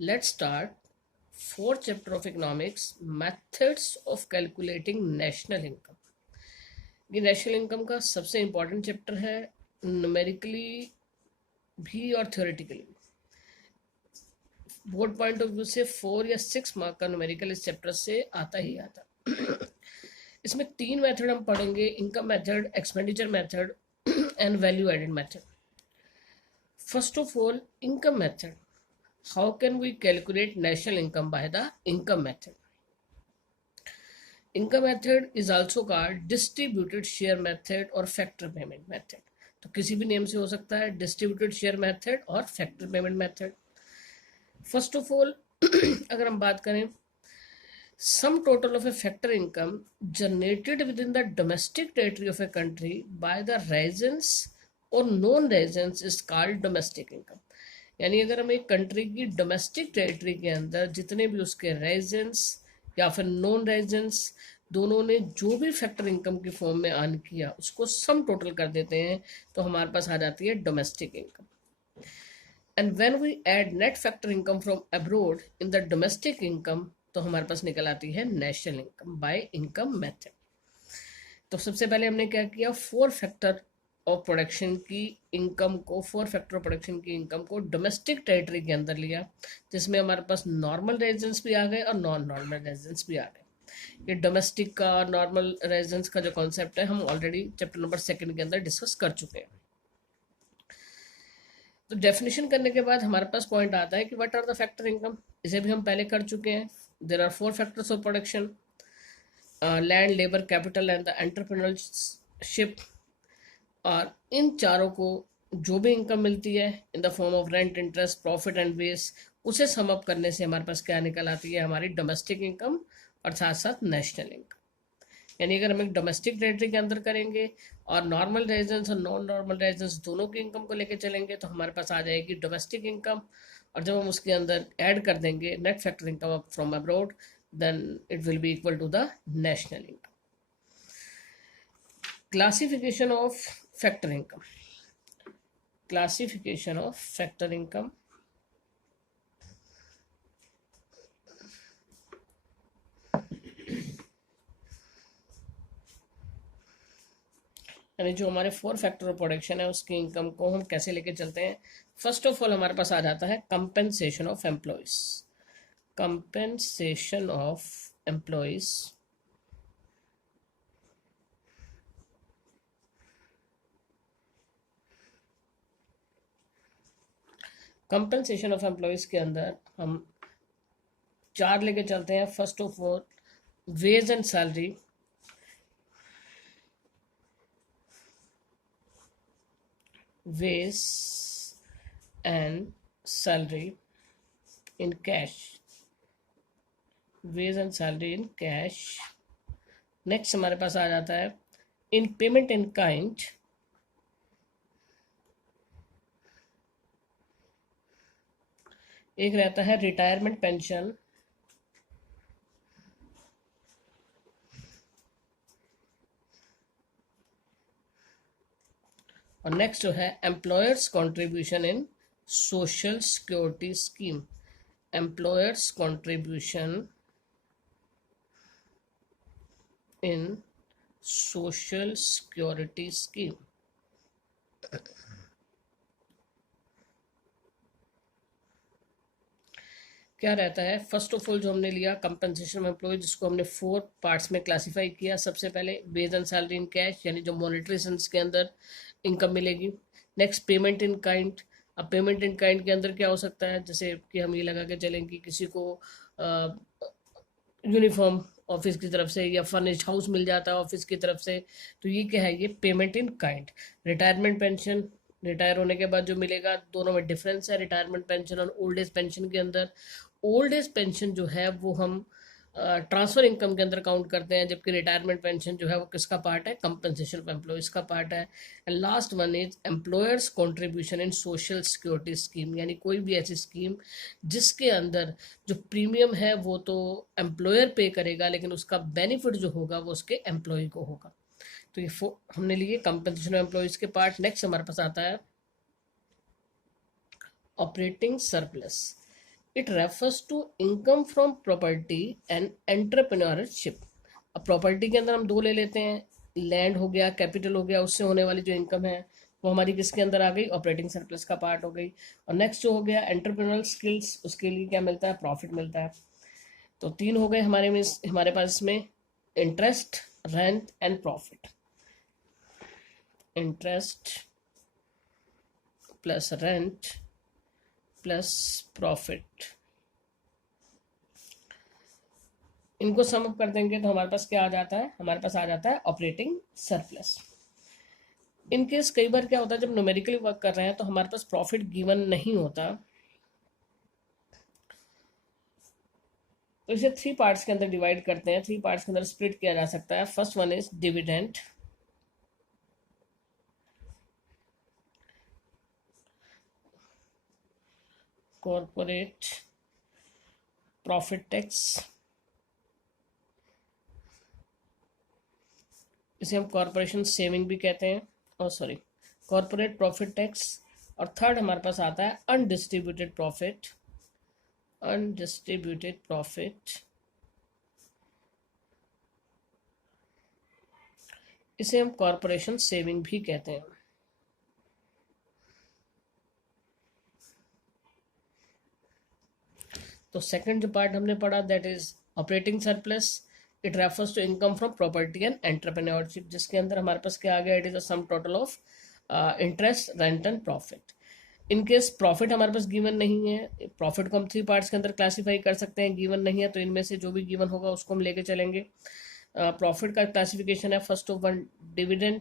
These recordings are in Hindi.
Let's start fourth chapter of economics, methods of calculating national income. ये नेशनल इनकम का सबसे इम्पोर्टेंट चैप्टर है, न्यूमेरिकली भी और theoretically. Board point of view से 4 या 6 मार्क का न्यूमेरिकल इस चैप्टर से आता ही आता। इसमें 3 मेथड हम पढ़ेंगे, income method, expenditure method and value added method. First of all, income method. How can we calculate national income by the income method? Income method is also called distributed share method or factor payment method. तो किसी भी नेम से हो सकता है, distributed share method और factor payment method. First of all, अगर हम बात करें, sum total of a factor income generated within the domestic territory of a country by the residents or non-residents is called domestic income. यानी अगर हम एक कंट्री की डोमेस्टिक टेरिटरी के अंदर जितने भी उसके रेजिडेंट्स या फिर नॉन रेजिडेंट्स दोनों ने जो भी फैक्टर इनकम की फॉर्म में अर्न किया उसको सम टोटल कर देते हैं तो हमारे पास आ जाती है domestic income. And when we add net factor income from abroad in the domestic income तो हमारे पास निकल आती है national income by income method. तो सबसे पहले हमने क्या किया, 4 फैक्टर ऑफ प्रोडक्शन की इनकम को, 4 फैक्टर ऑफ प्रोडक्शन की इनकम को डोमेस्टिक टेरिटरी के अंदर लिया, जिसमें हमारे पास नॉर्मल रेजिडेंस भी आ गए और नॉन नॉर्मल रेजिडेंस भी आ गए। ये डोमेस्टिक का और नॉर्मल रेजिडेंस का जो कॉन्सेप्ट है हम ऑलरेडी चैप्टर नंबर 2 के अंदर डिस्कस कर चुके हैं। तो डेफिनेशन करने के बाद हमारे पास पॉइंट आता है कि what are the factor income. इसे भी हम पहले कर चुके हैं। There are 4 factors of production, land, labour, capital and the entrepreneurship. और इन चारों को जो भी इनकम मिलती है in the form of rent, interest, profit and west, उसे सम अप करने से हमारे पास क्या निकल आती है, हमारी डोमेस्टिक इनकम और साथ साथ नेशनल इनकम। यानी अगर हम एक डोमेस्टिक टेरिटरी के अंदर करेंगे और नॉर्मल रेजिडेंस और नॉन नॉर्मल रेजिडेंस दोनों की इनकम को लेकर चलेंगे तो हमारे पास आ जाएगी डोमेस्टिक इनकम। और जब हम उसके अंदर ऐड कर देंगे net factor income from abroad, then it will be equal to the national income. Classification of factor income. Classification of factor income. यानी जो हमारे 4 फैक्टर ऑफ प्रोडक्शन है उसकी इनकम को हम कैसे लेके चलते हैं। फर्स्ट ऑफ ऑल हमारे पास आ जाता है compensation of employees. Compensation of employees compensation of employees के अंदर हम 4 लेके चलते हैं। First of all, wage and salary, wage and salary in cash, wage and salary in cash. Next हमारे पास आ जाता है इन पेमेंट इन काइंड, एक रहता है रिटायरमेंट पेंशन, और नेक्स्ट जो है employers contribution in social security scheme. Employers contribution in social security scheme. क्या रहता है, फर्स्ट ऑफ ऑल जो हमने लिया कंपनसेशन ऑफ एम्प्लॉय, जिसको हमने 4 पार्ट्स में क्लासीफाई किया। सबसे पहले wage and salary in cash, यानी जो मॉनेटरी सेंस के अंदर इनकम मिलेगी। Next payment in kind. अब पेमेंट इन काइंड के अंदर क्या हो सकता है, जैसे कि हम ये लगा के चलें कि किसी को यूनिफॉर्म ऑफिस की तरफ से या फर्निश्ड हाउस मिल जाता है ऑफिस की तरफ से, तो ये क्या है, ये payment in kind. Retirement pension, retire होने के बाद जो मिलेगा, दोनों में डिफरेंस है रिटायरमेंट पेंशन और ओल्ड एज पेंशन के अंदर। ओल्ड एज पेंशन जो है वो हम ट्रांसफर इनकम के अंदर काउंट करते हैं, जबकि रिटायरमेंट पेंशन जो है वो किसका पार्ट है, कंपनसेशन ऑफ एम्प्लॉयज का पार्ट है। And last one is employers contribution in social security scheme, यानी कोई भी ऐसी स्कीम जिसके अंदर जो प्रीमियम है वो तो एम्प्लॉयर पे करेगा लेकिन उसका बेनिफिट जो होगा वो उसके एम्प्लॉय को होगा। तो ये हमने लिए कंपनसेशन ऑफ एम्प्लॉयज के पार्ट। नेक्स्ट हमारे पास आता है operating surplus. It refers to income from property and entrepreneurship. अब प्रॉपर्टी के अंदर हम दो ले लेते हैं, लैंड हो गया, कैपिटल हो गया, उससे होने वाली जो इनकम है वो हमारी किसके अंदर आ गई, ऑपरेटिंग सरप्लस का पार्ट हो गई। और नेक्स्ट जो हो गया एंटरप्रेन्योरल स्किल्स, उसके लिए क्या मिलता है, प्रॉफिट मिलता है। तो तीन हो गए हमारे पास इसमें, interest, rent and profit. Interest plus rent plus profit, इनको सम अप कर देंगे तो हमारे पास क्या आ जाता है, हमारे पास आ जाता है ऑपरेटिंग सरप्लस। इन केस कई बार क्या होता है, जब न्यूमेरिकली वर्क कर रहे हैं तो हमारे पास प्रॉफिट गिवन नहीं होता, तो इसे थ्री पार्ट्स के अंदर डिवाइड करते हैं, थ्री पार्ट्स के अंदर स्प्लिट किया जा सकता है। First one is dividend, corporate profit tax, इसे हम कॉर्पोरेशन सेविंग भी कहते हैं, और सॉरी कॉर्पोरेट प्रॉफिट टैक्स। और थर्ड हमारे पास आता है अनडिस्ट्रीब्यूटेड प्रॉफिट, अनडिस्ट्रीब्यूटेड प्रॉफिट, इसे हम कॉर्पोरेशन सेविंग भी कहते हैं। तो सेकंड जो पार्ट हमने पढ़ा that is operating surplus, it refers to income from property and entrepreneurship, जिसके अंदर हमारे पास क्या आ गया, it is a sum total of interest, rent and profit. In case profit हमारे पास गिवन नहीं है, प्रॉफिट को हम थ्री पार्ट्स के अंदर क्लासीफाई कर सकते हैं, गिवन नहीं है तो इनमें से जो भी गिवन होगा उसको हम लेके चलेंगे। प्रॉफिट का क्लासिफिकेशन है, फर्स्ट ऑफ वन डिविडेंड,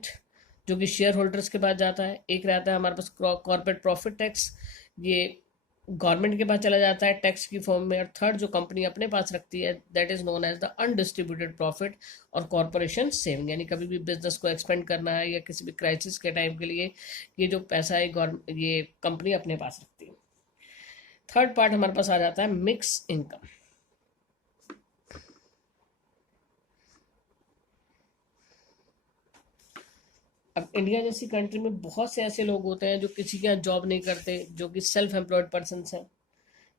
जो कि शेयर होल्डर्स के पास जाता है। एक रहता है हमारे पास कॉर्पोरेट प्रॉफिट टैक्स, ये गवर्नमेंट के पास चला जाता है टैक्स की फॉर्म में। और थर्ड जो कंपनी अपने पास रखती है that is known as the undistributed profit और कॉर्पोरेशन सेविंग, यानी कभी भी बिजनेस को एक्सपेंड करना है या किसी भी क्राइसिस के टाइम के लिए ये जो पैसा है ये कंपनी अपने पास रखती है। थर्ड पार्ट हमारे पास आ जाता है मिक्स इनकम। अब इंडिया जैसी कंट्री में बहुत से ऐसे लोग होते हैं जो किसी के यहाँ जॉब नहीं करते, जो कि सेल्फ एम्प्लॉयड पर्सन हैं।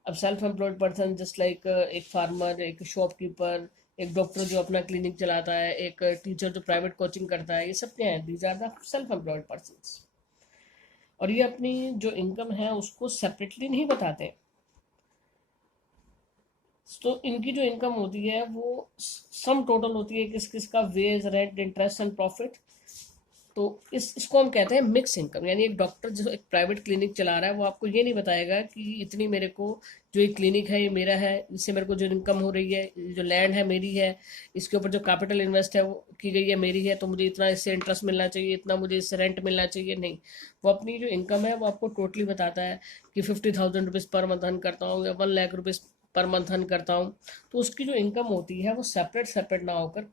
अब self employed person just like एक फार्मर, एक शॉपकीपर, एक डॉक्टर जो अपना क्लिनिक चलाता है, एक टीचर जो प्राइवेट कोचिंग करता है, ये सब क्या है, these are the self employed person. और ये अपनी जो इनकम है उसको सेपरेटली नहीं बताते। तो इनकी जो इनकम होती है वो सम टोटल होती है किस किस का, wage, rent, interest and profit. तो इसको हम कहते हैं मिक्स इनकम। यानी एक डॉक्टर जो एक प्राइवेट क्लिनिक चला रहा है वो आपको ये नहीं बताएगा कि इतनी मेरे को, जो ये क्लिनिक है ये मेरा है, इससे मेरे को जो इनकम हो रही है, जो लैंड है मेरी है, इसके ऊपर जो कैपिटल इन्वेस्ट है वो की गई है मेरी है, तो मुझे इतना इससे इंटरेस्ट मिलना चाहिए, इतना मुझे इससे रेंट मिलना चाहिए, नहीं। वो अपनी जो इनकम है वो आपको टोटली बताता है कि 50,000 रुपीज़ पर मंथ अर्न करता हूँ या 1 lakh rupees per month earn करता हूँ। तो उसकी जो इनकम होती है वो सेपरेट सेपरेट ना होकर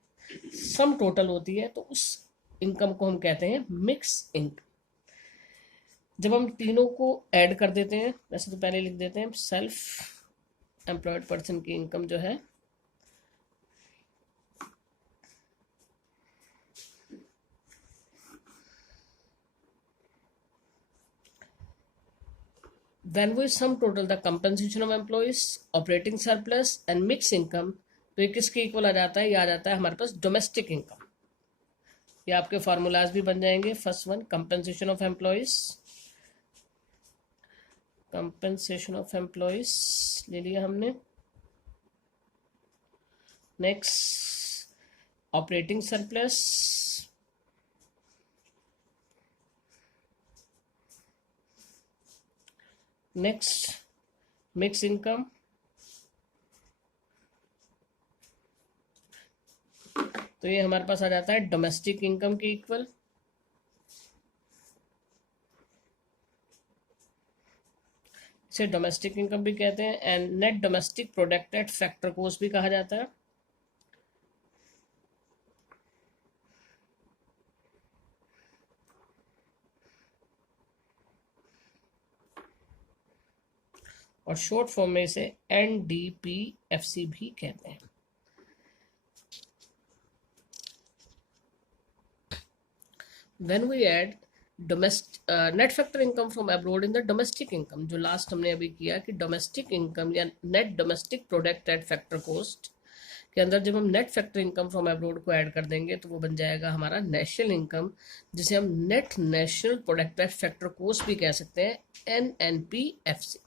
सम टोटल होती है, तो उस इनकम को हम कहते हैं मिक्स इनकम। जब हम तीनों को ऐड कर देते हैं, वैसे तो पहले लिख देते हैं सेल्फ एम्प्लॉयड पर्सन की इनकम जो है when we sum total the compensation of employees, operating surplus and mixed income, तो ये किसके इक्वल आ जाता है, ये आ जाता है हमारे पास डोमेस्टिक इनकम। ये आपके फार्मूलाज भी बन जाएंगे। First one compensation of employees, compensation of employees ले लिया हमने। Next operating surplus, next mix income, तो ये हमारे पास आ जाता है डोमेस्टिक इनकम के इक्वल। इसे डोमेस्टिक इनकम भी कहते हैं and net domestic product at factor cost भी कहा जाता है। और शॉर्ट फॉर्म में इसे NDPFC भी कहते हैं। When we add domestic net factor income from abroad in the domestic income, जो लास्ट हमने अभी किया कि डोमेस्टिक इनकम या net domestic product at factor cost के अंदर जब हम net factor income from abroad को ऐड कर देंगे तो वो बन जाएगा हमारा नेशनल इनकम, जिसे हम net national product at factor cost भी कह सकते हैं, NNPFC।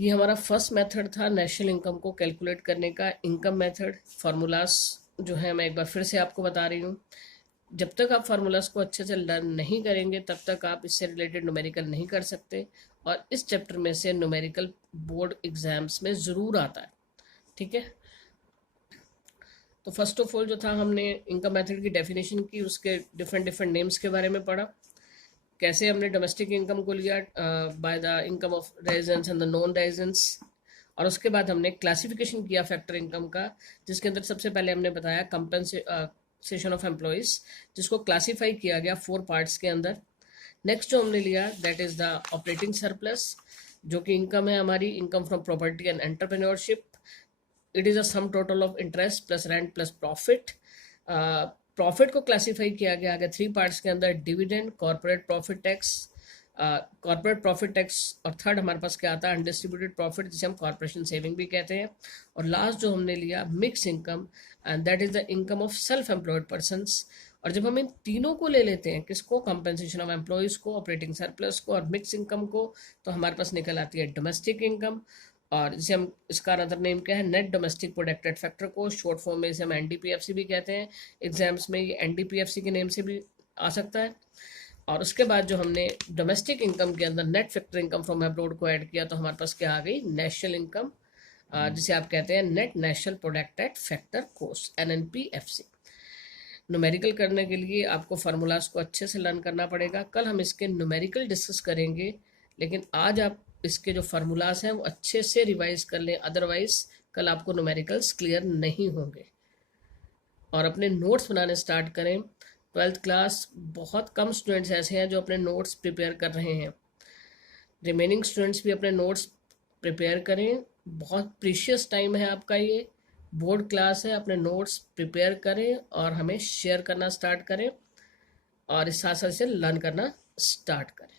ये हमारा फर्स्ट मेथड था नेशनल इनकम को कैलकुलेट करने का। इनकम मेथड फार्मूलाज जो है मैं एक बार फिर से आपको बता रही हूँ। जब तक आप फार्मूलाज को अच्छे से लर्न नहीं करेंगे तब तक आप इससे रिलेटेड न्यूमेरिकल नहीं कर सकते, और इस चैप्टर में से न्यूमेरिकल बोर्ड एग्जाम्स में ज़रूर आता है, ठीक है। तो फर्स्ट ऑफ ऑल जो था हमने इनकम मेथड की डेफिनेशन की, उसके डिफरेंट नेम्स के बारे में पढ़ा, कैसे हमने डोमेस्टिक इनकम को लिया by the income of residents and the non residents, और उसके बाद हमने क्लासिफिकेशन किया फैक्टर इनकम का, जिसके अंदर सबसे पहले हमने बताया कंपनसेशन ऑफ एम्प्लॉयज़, जिसको क्लासीफाई किया गया 4 पार्ट्स के अंदर। नेक्स्ट जो हमने लिया that is the operating surplus, जो कि इनकम है हमारी, income from property and entrepreneurship. It is a sum total of interest plus rent plus profit. Profit को क्लासीफाई किया गया आगे 3 पार्ट्स के अंदर, dividend, corporate profit tax, corporate profit tax, और थर्ड हमारे पास क्या आता है अनडिस्ट्रीब्यूटेड प्रॉफिट, जिसे हम कॉर्पोरेशन सेविंग भी कहते हैं। और लास्ट जो हमने लिया mix income, and that is the income of self employed persons. और जब हम इन तीनों को ले लेते हैं, किसको, कंपनसेशन ऑफ एम्प्लॉयज़ को, ऑपरेटिंग सरप्लस को और मिक्स इनकम को, तो हमारे पास निकल आती है डोमेस्टिक इनकम, और जिसे हम, इसका अदर नेम क्या है, net domestic product at factor को, शॉर्ट फॉर्म में इसे हम NDPFC भी कहते हैं। एग्जाम्स में ये NDPFC के नेम से भी आ सकता है। और उसके बाद जो हमने डोमेस्टिक इनकम के अंदर net factor income from abroad को ऐड किया, तो हमारे पास क्या आ गई, नेशनल इनकम, जिसे आप कहते हैं net national product at factor cost, NNPFC। Numerical करने के लिए आपको फार्मूलाज को अच्छे से लर्न करना पड़ेगा। कल हम इसके न्यूमेरिकल डिस्कस करेंगे, लेकिन आज आप इसके जो फार्मूलाज हैं वो अच्छे से रिवाइज कर लें, अदरवाइज कल आपको न्यूमेरिकल्स क्लियर नहीं होंगे। और अपने नोट्स बनाने स्टार्ट करें। 12th क्लास बहुत कम स्टूडेंट्स ऐसे हैं जो अपने नोट्स प्रिपेयर कर रहे हैं। रिमेनिंग स्टूडेंट्स भी अपने नोट्स प्रिपेयर करें, बहुत प्रीशियस टाइम है आपका, ये बोर्ड क्लास है। अपने नोट्स प्रिपेयर करें और हमें शेयर करना स्टार्ट करें, और इस साथ साथ से लर्न करना स्टार्ट करें।